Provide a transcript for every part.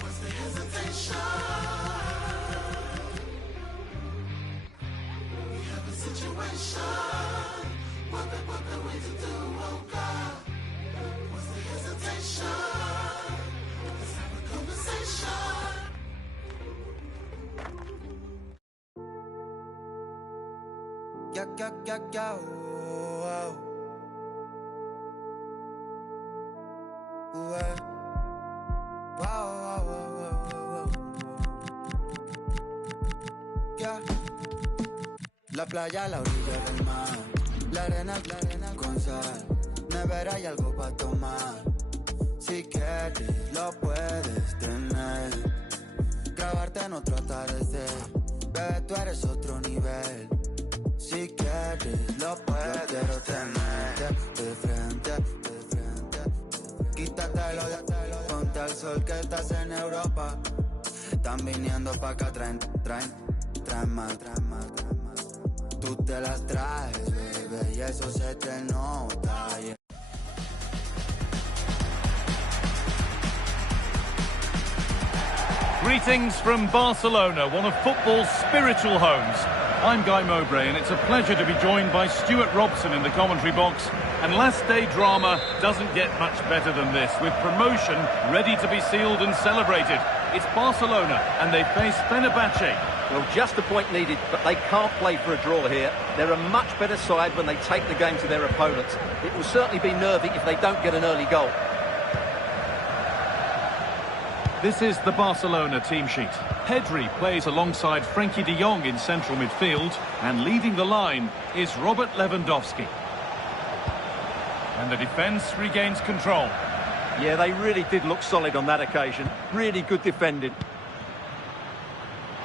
What's the hesitation? We have a situation. What the way to do, oh God? What's the hesitation? Let's have a conversation. Yo, oh, ouais. Wow, wow, wow, wow, wow. Yeah. La playa a la orilla del mar, la arena con sal, nevera y algo pa' tomar. Si quieres lo puedes tener, grabarte en otro atardecer. Bebé, tú eres otro nivel. Si quieres lo puedes, yo quiero tenerte de frente. Quítatelo, ponte al sol que estás en Europa. Están viniendo pa' acá, traen más. Tú te las traes, bebé, y eso se te nota, yeah. Greetings from Barcelona, one of football's spiritual homes. I'm Guy Mowbray, and it's a pleasure to be joined by Stuart Robson in the commentary box. And last day drama doesn't get much better than this, with promotion ready to be sealed and celebrated. It's Barcelona, and they face Fenerbahce. Well, just a point needed, but they can't play for a draw here. They're a much better side when they take the game to their opponents. It will certainly be nervy if they don't get an early goal. This is the Barcelona team sheet. Pedri plays alongside Frenkie de Jong in central midfield, and leading the line is Robert Lewandowski. And the defence regains control. Yeah, they really did look solid on that occasion. Really good defending.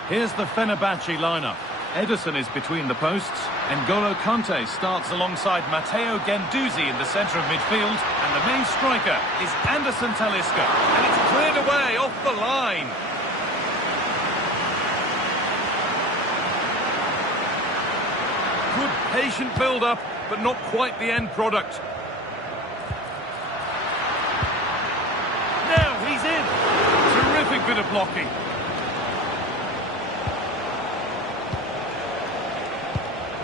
Here's the Fenerbahce lineup. Ederson is between the posts. N'Golo Kante starts alongside Matteo Guendouzi in the centre of midfield. And the main striker is Anderson Talisca. And it's cleared away off the line. Good patient build-up, but not quite the end product. Now he's in. Terrific bit of blocking.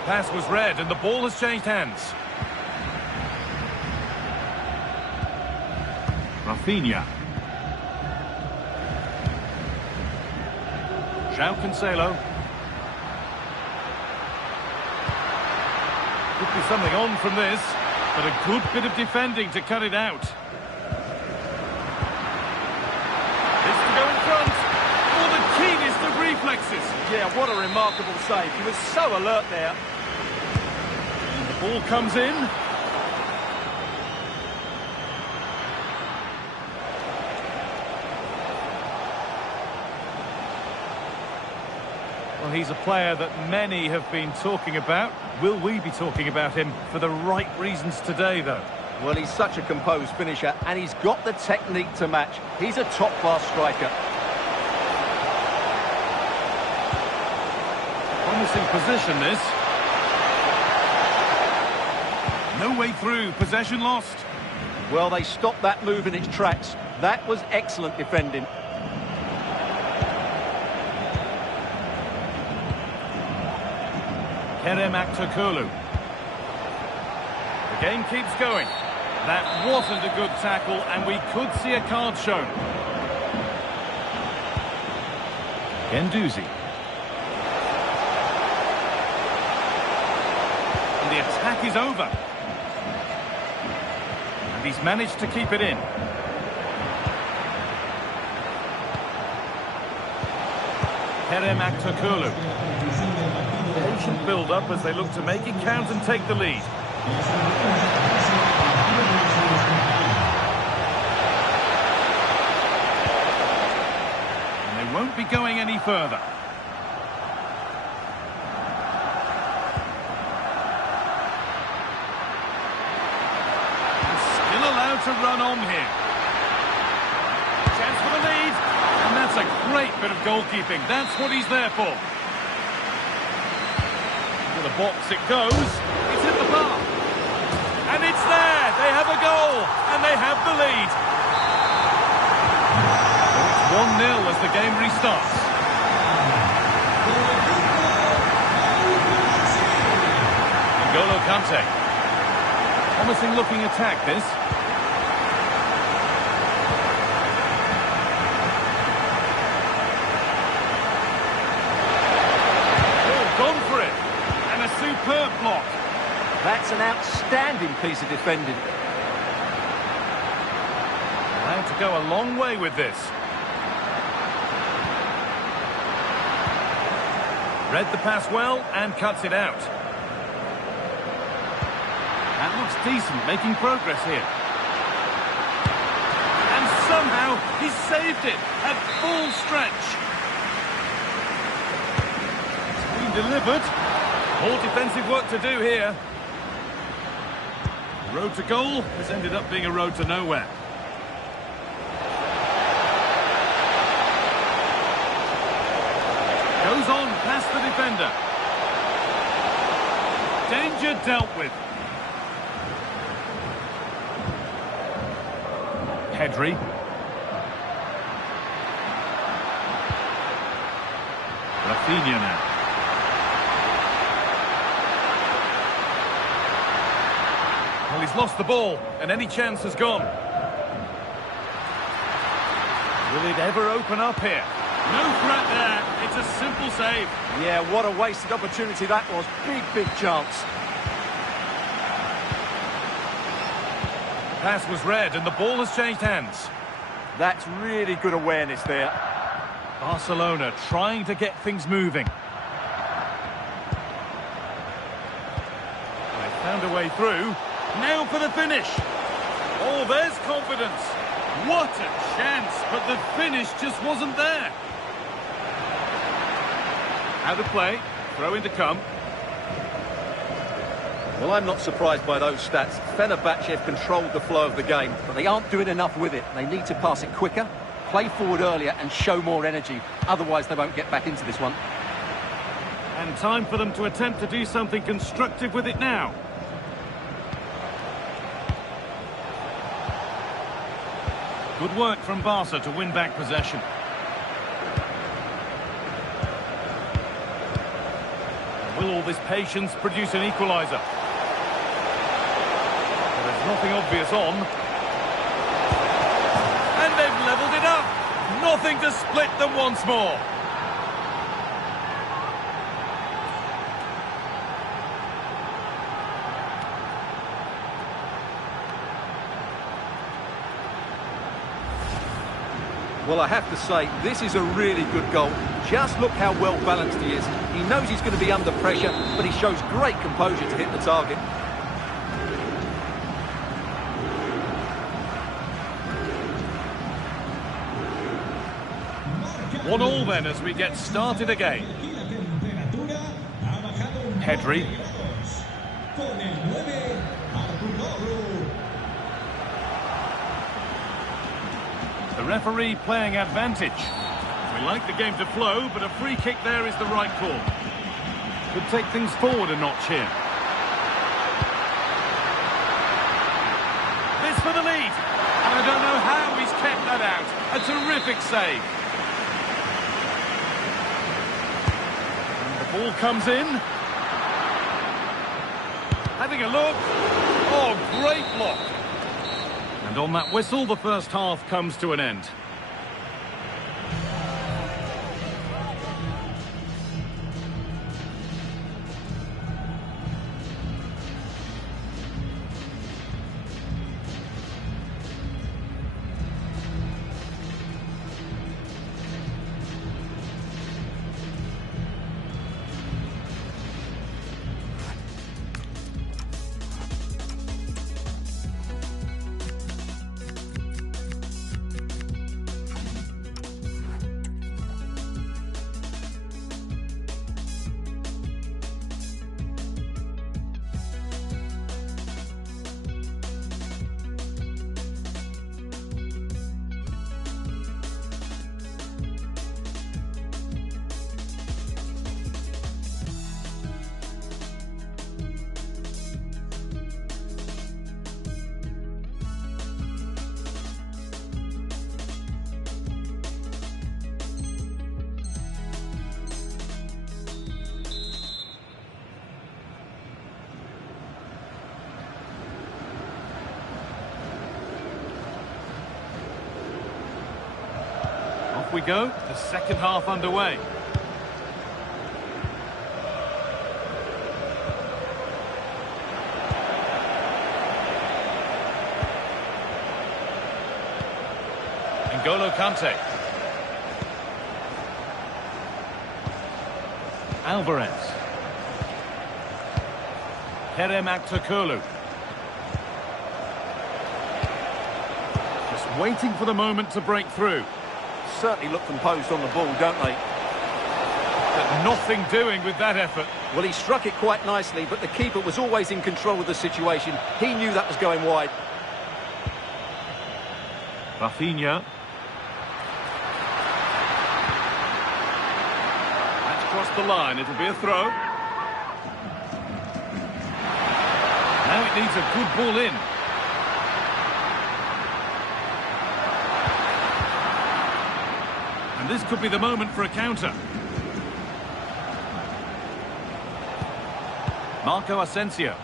Pass was read and the ball has changed hands. Rafinha. João Cancelo. Could be something on from this, but a good bit of defending to cut it out. It's to go in front. Oh, the keenest of reflexes. Yeah, what a remarkable save. He was so alert there. Ball comes in. Well, he's a player that many have been talking about. Will we be talking about him for the right reasons today, though? Well, he's such a composed finisher, and he's got the technique to match. He's a top-class striker. Promising position, this. No way through, possession lost. Well, they stopped that move in its tracks. That was excellent defending. Kerem Aktürkoğlu. The game keeps going. That wasn't a good tackle, and we could see a card shown. Guendouzi. And the attack is over. He's managed to keep it in. Kerem Aktürkoğlu. Patient build-up as they look to make it count and take the lead. And they won't be going any further. To run on here. Chance for the lead. And that's a great bit of goalkeeping. That's what he's there for. To the box it goes. It's in the bar. And it's there. They have a goal. the lead. It's 1-0 as the game restarts. N'Golo Kante. Promising looking attack, this. Oh, gone for it. And a superb block. That's an outstanding piece of defending. Allowed to go a long way with this. Read the pass well and cuts it out. That looks decent, making progress here. And somehow he saved it at full stretch. It's been delivered. More defensive work to do here. The road to goal has ended up being a road to nowhere. Goes on past the defender. Danger dealt with. Pedri. Rafinha now. Well, he's lost the ball, and any chance has gone. Will it ever open up here? No threat there. It's a simple save. Yeah, what a wasted opportunity that was. Big chance. Pass was read, and the ball has changed hands. That's really good awareness there. Barcelona trying to get things moving. They found a way through. Now for the finish. Oh, there's confidence. What a chance, but the finish just wasn't there. Out of play, throw in to come. Well, I'm not surprised by those stats. Fenerbahce have controlled the flow of the game, but they aren't doing enough with it. They need to pass it quicker, play forward earlier and show more energy. Otherwise, they won't get back into this one. And time for them to attempt to do something constructive with it now. Good work from Barca to win back possession. Will all this patience produce an equaliser? Well, there's nothing obvious on. And they've levelled it up. Nothing to split them once more. Well, I have to say, this is a really good goal. Just look how well balanced he is. He knows he's going to be under pressure, but he shows great composure to hit the target. One all then as we get started again. Pedri. The referee playing advantage. We like the game to flow, but a free kick there is the right call. Could take things forward a notch here. This for the lead. And I don't know how he's kept that out. A terrific save. And the ball comes in. Having a look. Oh, great block. And on that whistle, the first half comes to an end. Off we go, the second half underway. N'Golo Kante. Alvarez. Kerem Aktürkoğlu. Just waiting for the moment to break through. Certainly look composed on the ball, don't they? But nothing doing with that effort. Well, he struck it quite nicely, but the keeper was always in control of the situation. He knew that was going wide. Rafinha. That's crossed the line. It'll be a throw. Now it needs a good ball in. And this could be the moment for a counter. Marco Asensio.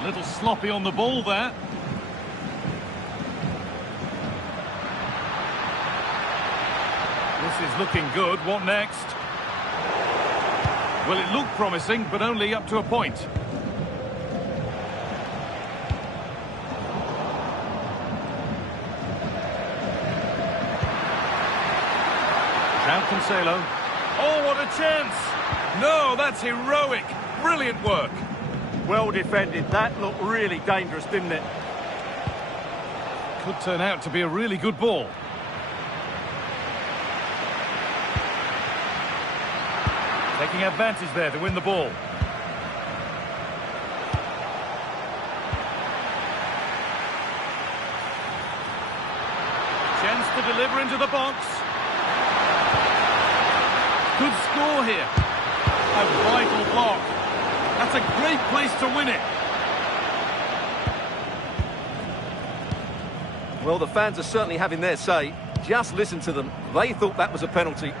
A little sloppy on the ball there. This is looking good. What next? Well, it looked promising, but only up to a point. Cancelo. Oh, what a chance! No, that's heroic. Brilliant work. Well defended. That looked really dangerous, didn't it? Could turn out to be a really good ball. Taking advantage there to win the ball. Chance to deliver into the box. Good score here. A vital block. That's a great place to win it. Well, the fans are certainly having their say. Just listen to them. They thought that was a penalty.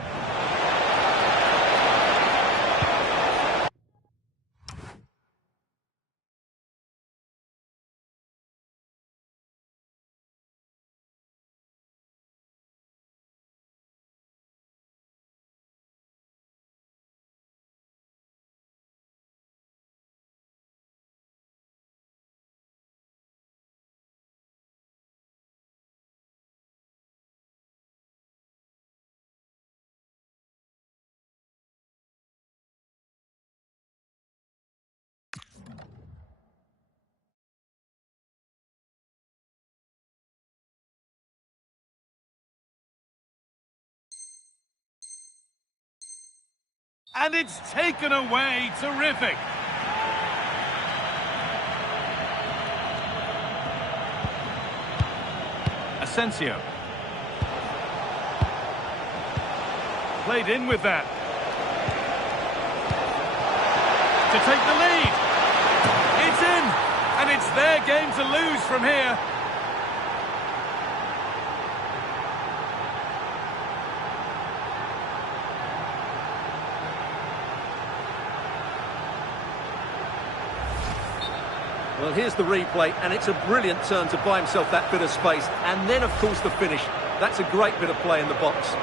And it's taken away. Terrific. Asensio. Played in with that. To take the lead. It's in. And it's their game to lose from here. Well, here's the replay, and it's a brilliant turn to buy himself that bit of space. And then, of course, the finish. That's a great bit of play in the box.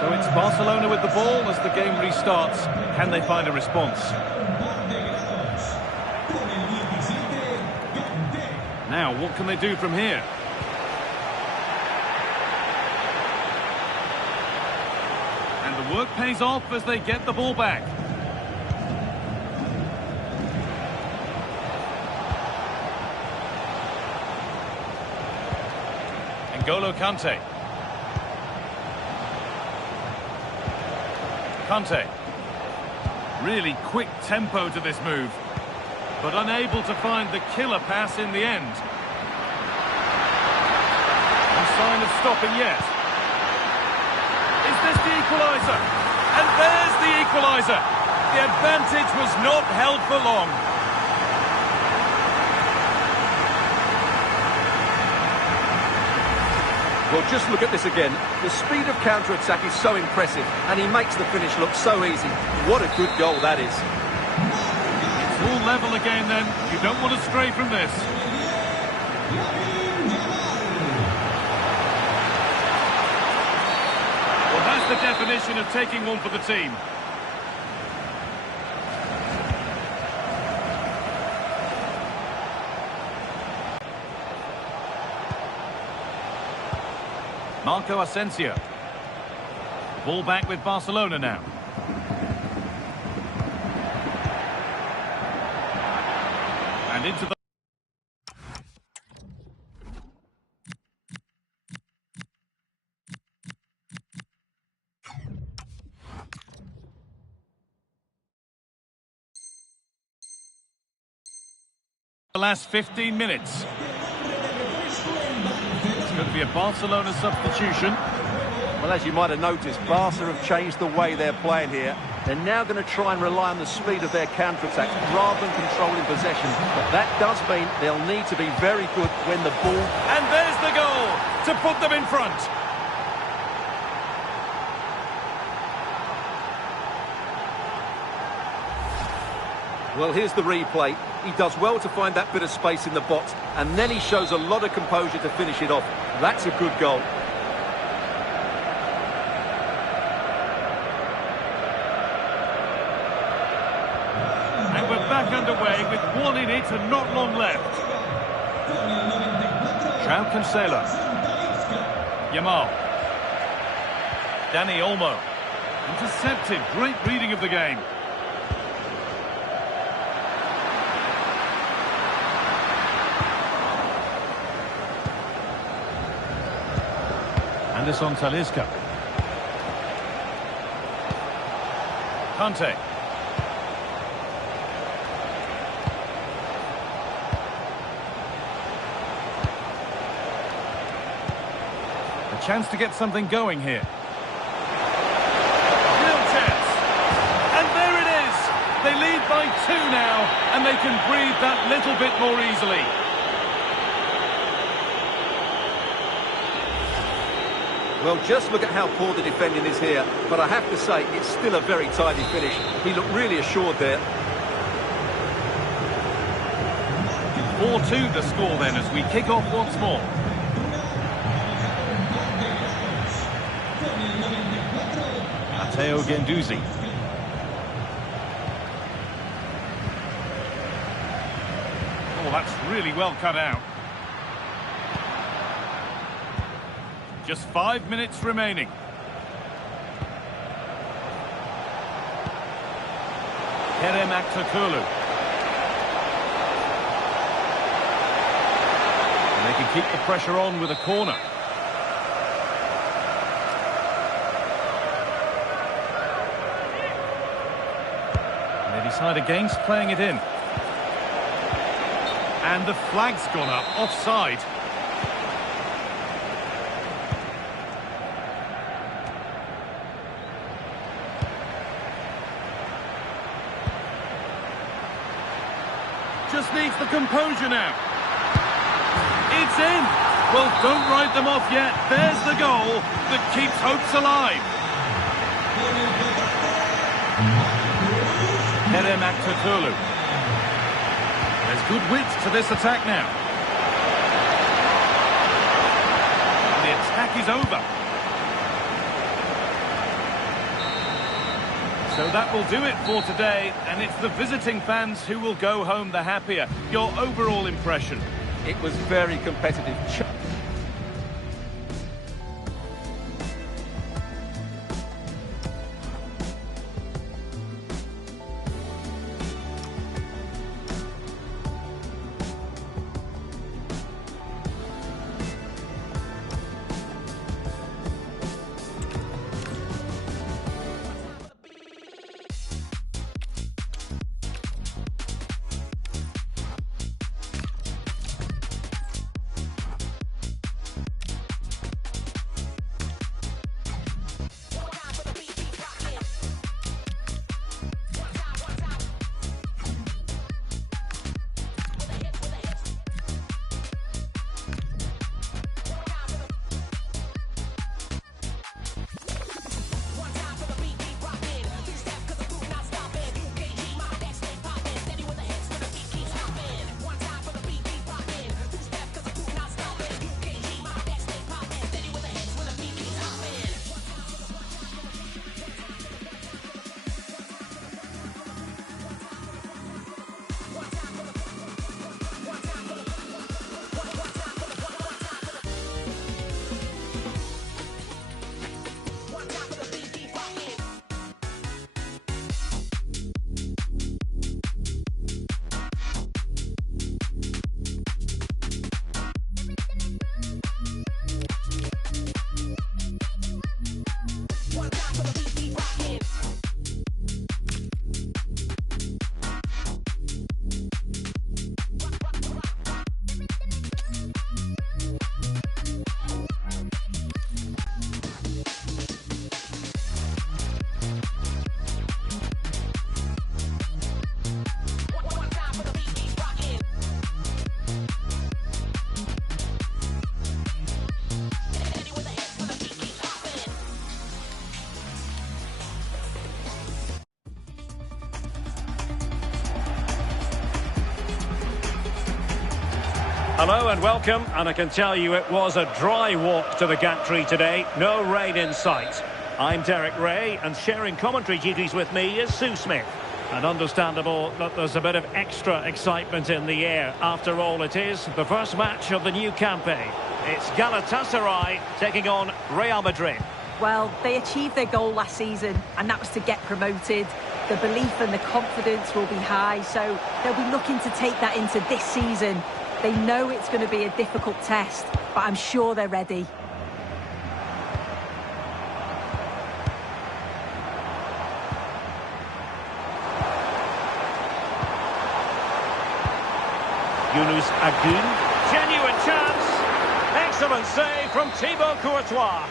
So it's Barcelona with the ball as the game restarts. Can they find a response? Now, what can they do from here? The work pays off as they get the ball back. N'Golo Kante. Kante. Really quick tempo to this move, but unable to find the killer pass in the end. No sign of stopping yet. Is this the equaliser? And there's the equaliser. The advantage was not held for long. Well, just look at this again. The speed of counter-attack is so impressive, and he makes the finish look so easy. What a good goal that is. It's all level again then. You don't want to stray from this. Well, that's the definition of taking one for the team. Marco Asensio. Ball back with Barcelona now. And into the... the last 15 minutes. It's going to be a Barcelona substitution. Well, as you might have noticed, Barca have changed the way they're playing here. They're now going to try and rely on the speed of their counter-attacks rather than controlling possession. But that does mean they'll need to be very good when the ball... And there's the goal to put them in front. Well, here's the replay. He does well to find that bit of space in the box, and then he shows a lot of composure to finish it off. That's a good goal. And we're back underway with one in it and not long left. João Cancelo. Yamal. Dani Olmo. Intercepted. Great reading of the game. Anderson Talisca. Kante. A chance to get something going here. Real chance. And there it is. They lead by 2 now, and they can breathe that little bit more easily. Well, just look at how poor the defending is here. But I have to say, it's still a very tidy finish. He looked really assured there. 4-2 the score then as we kick off once more. Matteo Guendouzi. Oh, that's really well cut out. Just 5 minutes remaining. Kerem Aktürkoğlu. And they can keep the pressure on with a corner. And they decide against playing it in. And the flag's gone up, offside. Just needs the composure now. It's in. Well, don't write them off yet. There's the goal that keeps hopes alive. Kerem Aktürkoğlu. There's good width to this attack now. The attack is over. So that will do it for today, and it's the visiting fans who will go home the happier. Your overall impression? It was very competitive. Hello and welcome, and I can tell you it was a dry walk to the gantry today. No rain in sight. I'm Derek Ray, and sharing commentary duties with me is Sue Smith. And understandable that there's a bit of extra excitement in the air. After all, it is the first match of the new campaign. It's Galatasaray taking on Real Madrid. Well, they achieved their goal last season, and that was to get promoted. The belief and the confidence will be high, so they'll be looking to take that into this season. They know it's going to be a difficult test, but I'm sure they're ready. Yunus Agun. Genuine chance. Excellent save from Thibaut Courtois.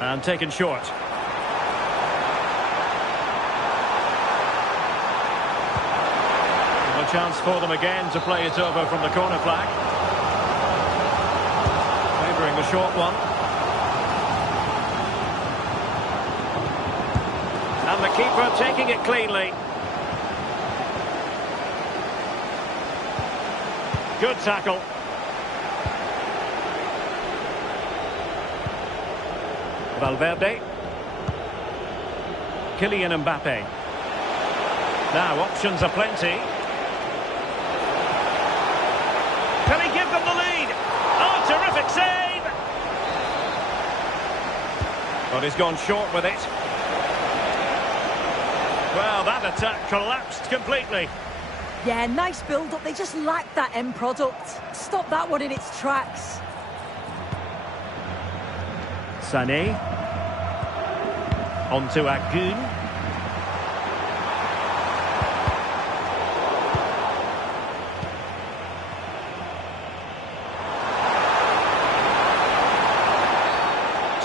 And taken short. A chance for them again to play it over from the corner flag. Favouring the short one. And the keeper taking it cleanly. Good tackle. Valverde. Kylian Mbappe. Now options are plenty. Can he give them the lead? Oh, terrific save! But he's gone short with it. Well, that attack collapsed completely. Yeah, nice build-up. They just lacked that end product. Stop that one in its tracks. Sané. On to Agun.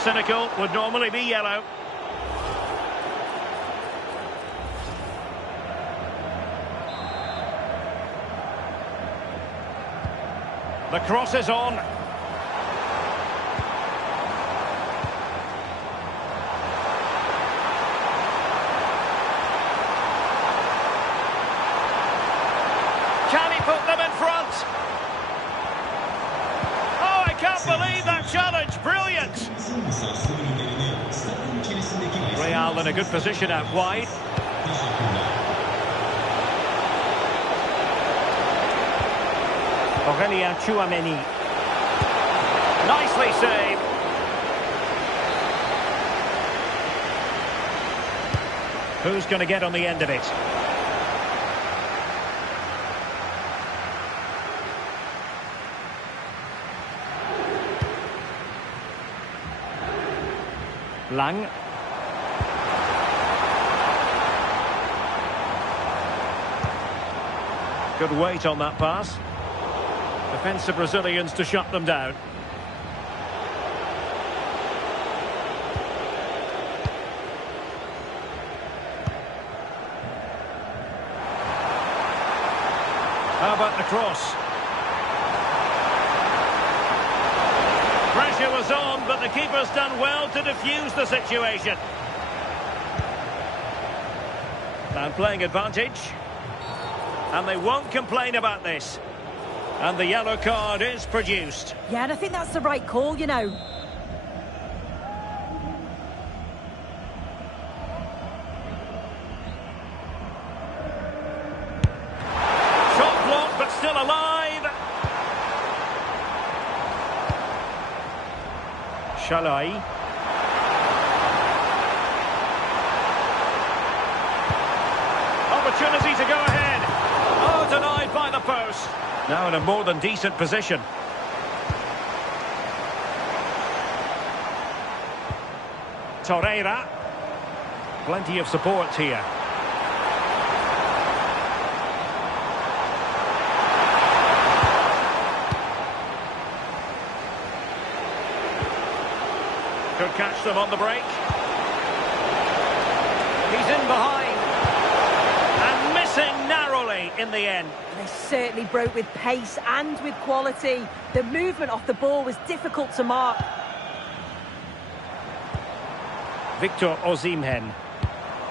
Cynical would normally be yellow. The cross is on. Can he put them in front? Oh, I can't believe that challenge. Brilliant. Real in a good position out wide. Aurelien Tchouameni. Nicely saved. Who's going to get on the end of it? Lang. Good weight on that pass. Defensive Brazilians to shut them down. How about the cross? Pressure was on, but the keeper's done well to defuse the situation. And playing advantage. And they won't complain about this. And the yellow card is produced. Yeah, and I think that's the right call, you know. Shot blocked, but still alive. Shalai. Opportunity to go ahead. Oh, denied by the post. Now in a more than decent position. Torreira. Plenty of support here. Could catch them on the break. He's in behind. And missing narrowly in the end. They certainly broke with pace and with quality. The movement off the ball was difficult to mark. Victor Osimhen.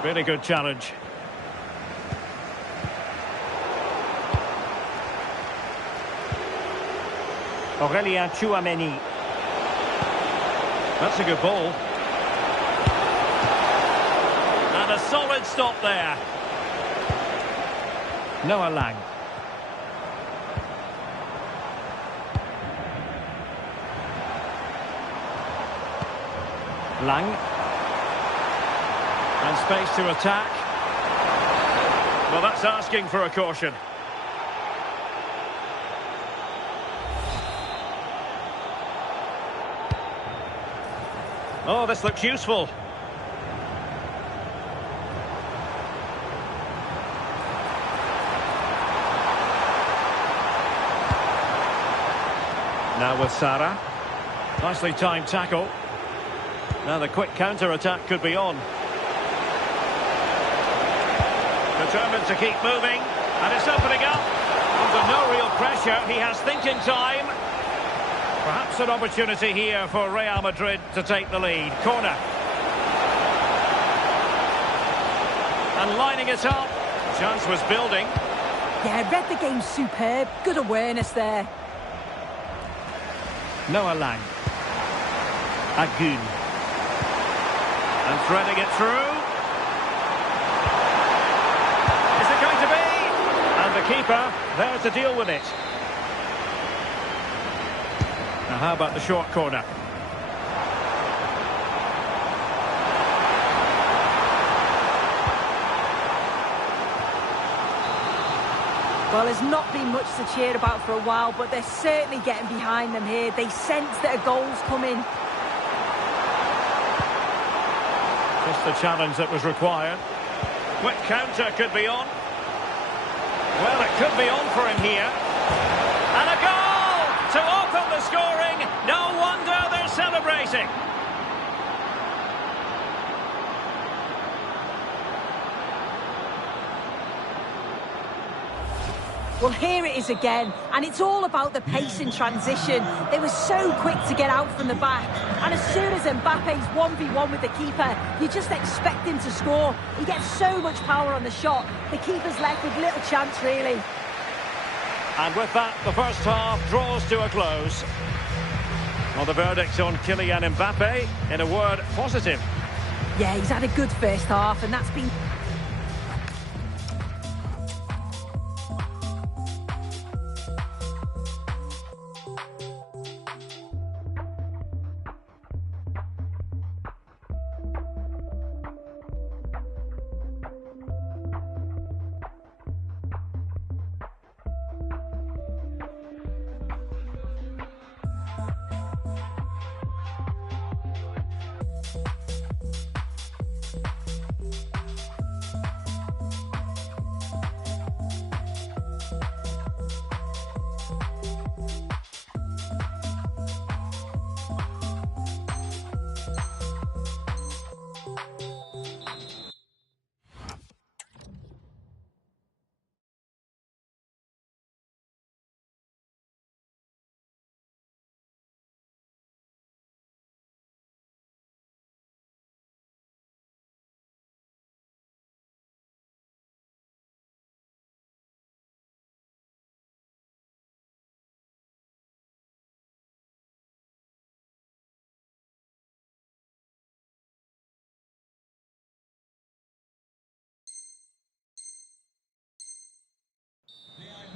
Really good challenge. Aurelien Tchouameni. That's a good ball. And a solid stop there. Noah Lang. Lang. And space to attack. Well, that's asking for a caution. Oh, this looks useful. Now with Sarah. Nicely timed tackle. Now the quick counter-attack could be on. Determined to keep moving. And it's opening up. Under no real pressure. He has thinking time. Perhaps an opportunity here for Real Madrid to take the lead. Corner. And lining it up. Chance was building. Yeah, read the game superb. Good awareness there. Noah Lang. Agun. And threading it through. Is it going to be? And the keeper there to deal with it. Now how about the short corner? Well, there's not been much to cheer about for a while, but they're certainly getting behind them here. They sense that a goal's coming. Just the challenge that was required. Quick counter could be on. Well, it could be on for him here. And a goal to open the scoring. No wonder they're celebrating. Well, here it is again, and it's all about the pace in transition. They were so quick to get out from the back, and as soon as Mbappe's 1v1 with the keeper, you just expect him to score. He gets so much power on the shot, the keeper's left with little chance, really. And with that, the first half draws to a close. Well, the verdict on Kylian Mbappe, in a word, positive. Yeah, he's had a good first half, and that's been...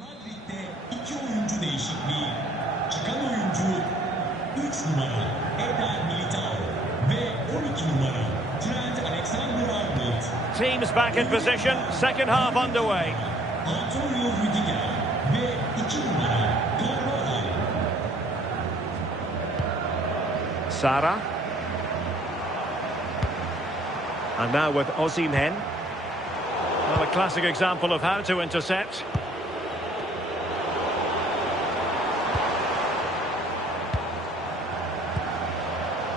Madrid'de 2 oyuncu değişikliği. Çıkan oyuncu 3 numara Eder Militao ve 12 numara Trent Alexander-Arnold. Teams back in position, second half underway. Antonio Rüdiger ve 2 numara Carvajal. Sarah. And now with Osimhen. Well, a classic example of how to intercept.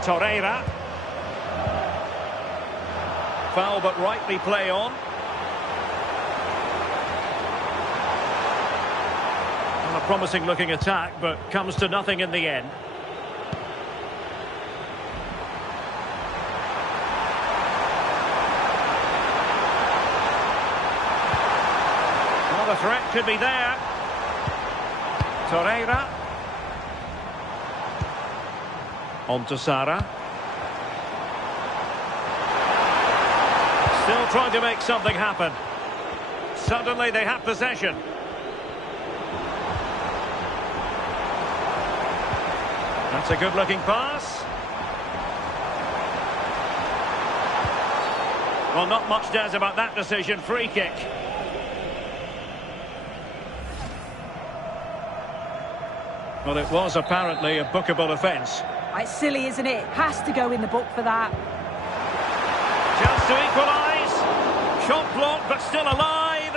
Torreira. Foul, but rightly play on. Well, a promising looking attack, but comes to nothing in the end. Well, the threat could be there. Torreira. On to Sara. Still trying to make something happen. Suddenly they have possession. That's a good-looking pass. Well, not much does about that decision. Free kick. Well, it was apparently a bookable offence. It's silly, isn't it? Has to go in the book for that. Chance to equalise. Shot blocked, but still alive.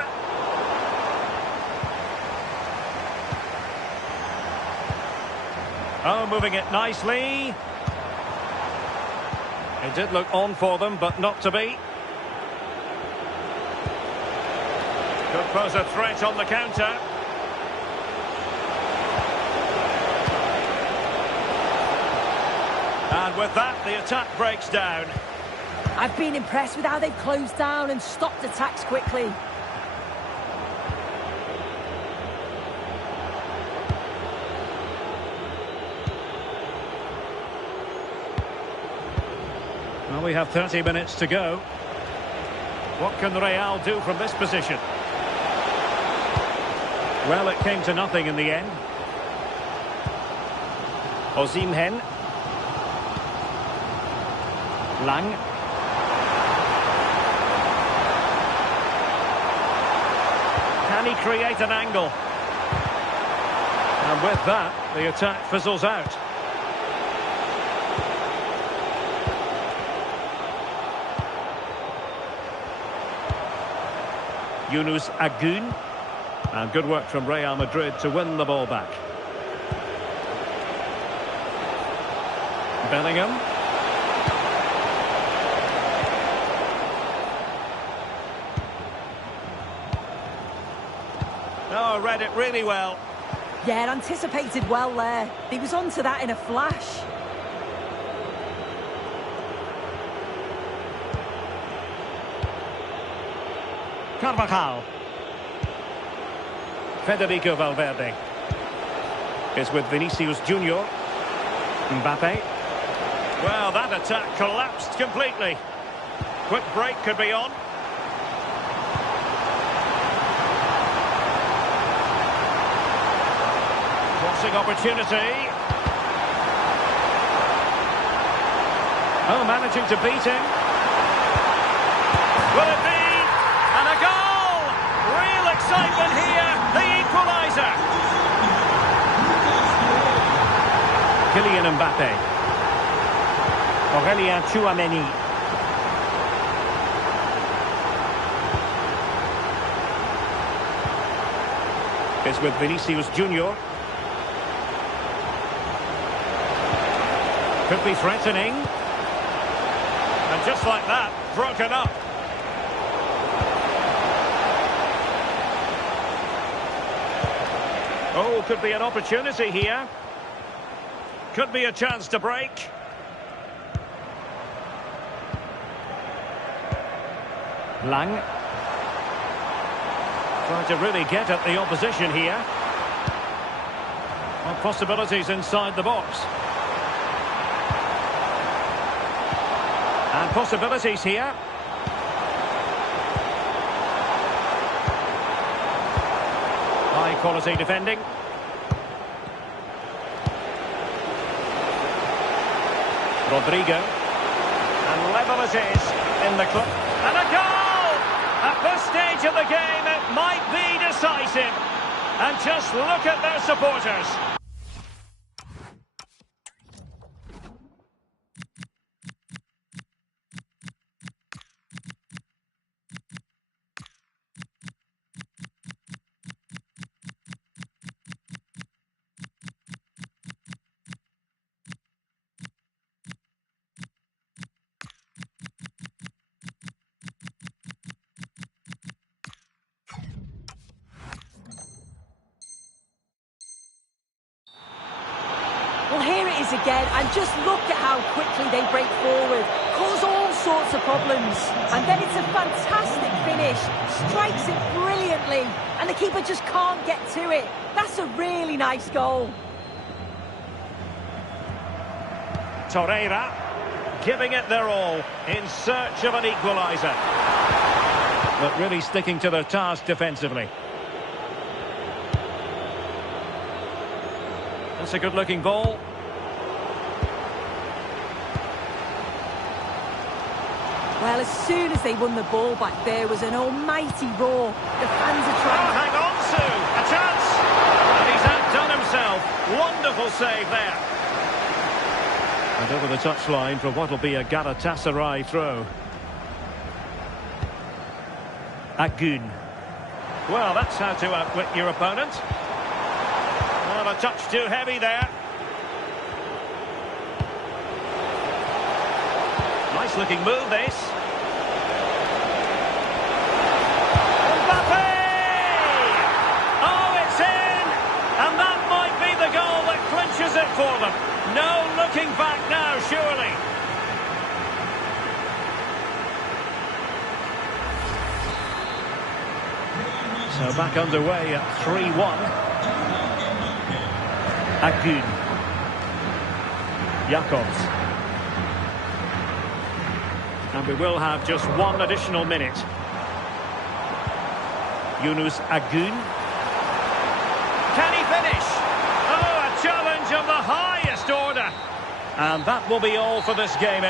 Oh, moving it nicely. It did look on for them, but not to be. Could pose a threat on the counter. And with that, the attack breaks down. I've been impressed with how they've closed down and stopped attacks quickly. Well, we have 30 minutes to go. What can Real do from this position? Well, it came to nothing in the end. Osimhen. Lang. Can he create an angle? And with that, the attack fizzles out. Yunus Agun. And good work from Real Madrid to win the ball back. Bellingham. Oh, read it really well. Yeah, anticipated well there. He was onto that in a flash. Carvajal. Federico Valverde is with Vinicius Junior. Mbappe. Well, that attack collapsed completely. Quick break could be on. Crossing opportunity. Oh, managing to beat him. Will it be? And a goal! Real excitement here. The equaliser. Kylian Mbappe. Aurélien Tchouameni. Is with Vinicius Junior. Could be threatening. And just like that, broken up. Oh, could be an opportunity here. Could be a chance to break. Lang. Trying to really get at the opposition here. Well, possibilities inside the box. And possibilities here. High quality defending. Rodrigo. And level it is in the club. And a goal! At this stage of the game, it might be decisive. And just look at their supporters. Well, here it is again, and just look at how quickly they break forward, cause all sorts of problems, and then it's a fantastic finish, strikes it brilliantly, and the keeper just can't get to it. That's a really nice goal. Torreira giving it their all in search of an equaliser. But really sticking to their task defensively. That's a good-looking ball. Well, as soon as they won the ball back, there was an almighty roar. The fans are trying to... hang on, Sue! A chance! And he's outdone himself. Wonderful save there. And over the touchline for what will be a Galatasaray throw. Agun. Well, that's how to outwit your opponent. Well, a touch too heavy there. Nice looking move, this. Mbappe! Oh, it's in! And that might be the goal that clinches it for them. No looking back now, surely. So back underway at 3-1. Agun. Jakobs. And we will have just one additional minute. Yunus Agun. Can he finish? Oh, a challenge of the highest order. And that will be all for this game.